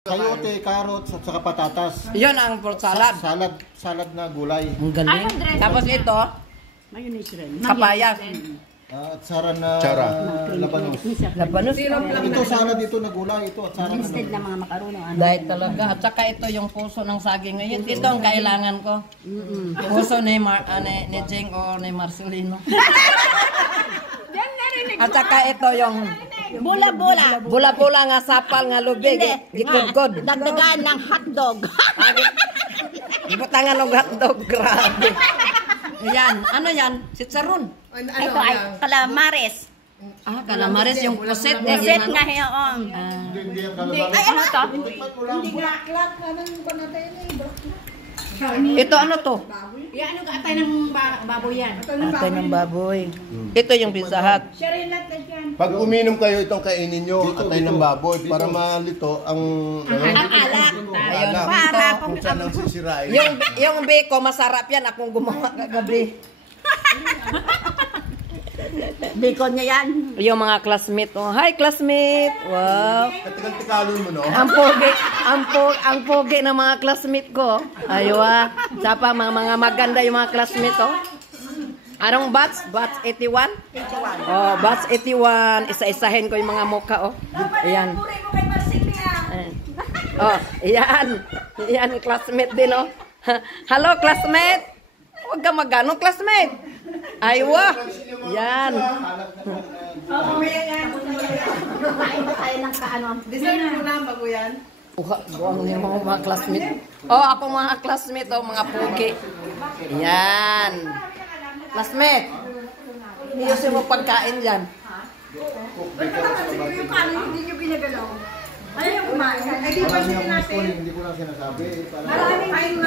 Sayote, carrots, at saka patatas. Yun ang fruit salad. Salad na gulay. Ang galing. Tapos ito, mayonnaise rin. kapayas. At sara na labanos. Labanos. Ito salad ito na gulay. Ito at sara na Instead na mga makarono. Dahil talaga. At saka ito yung puso ng saging ngayon. Ito ang kailangan ko. Puso ni Jeng o ni Marcelino. At saka ito yung Bula-bula. bula-bula nga sapal nga lubig. Gikudkod. Dagdagan ng hotdog. Butangan ng hotdog. Grabe. Yan. Ano yan? Sitsaron. Ito ay calamares. Ah, calamares yung puset. Puset nga yun. Hindi ang kalabang. Ay, ano to? Ito ano to? Yan, ano ka atay ng baboy yan? Atay ng baboy. Ito yung Pizza Hut. Pag uminom kayo itong kainin nyo, atay ng baboy, para malito ang alak. Ayun. Para kung saan ang sisirain. Yung beko, masarap yan. Akong gumawa kagabi. Bacon niya yan. Yung mga classmate. Oh, hi classmate. Wow. Katigal-tikalon mo, no? Ang pogi ng mga classmate ko. Aywa. Sapa, mga maganda yung mga classmate, oh. Anong batch? Batch 81? 81. Oh, batch 81. Isa-isahin ko yung mga mukha, oh. Ayan. Ayan. Oh, ayan. Ayan, classmate din, oh. Hello, classmate. Huwag ka magano, classmate. Aywa. Yan. Buang niya mga classmate. Oh, ako mga classmate, oh, mga pugi. Yan. Classmate. Iyusin mo pagkain dyan. Yung kanin, hindi nyo pinagalaw. Ano yung kumain? Hindi ko lang sinasabi. Maraming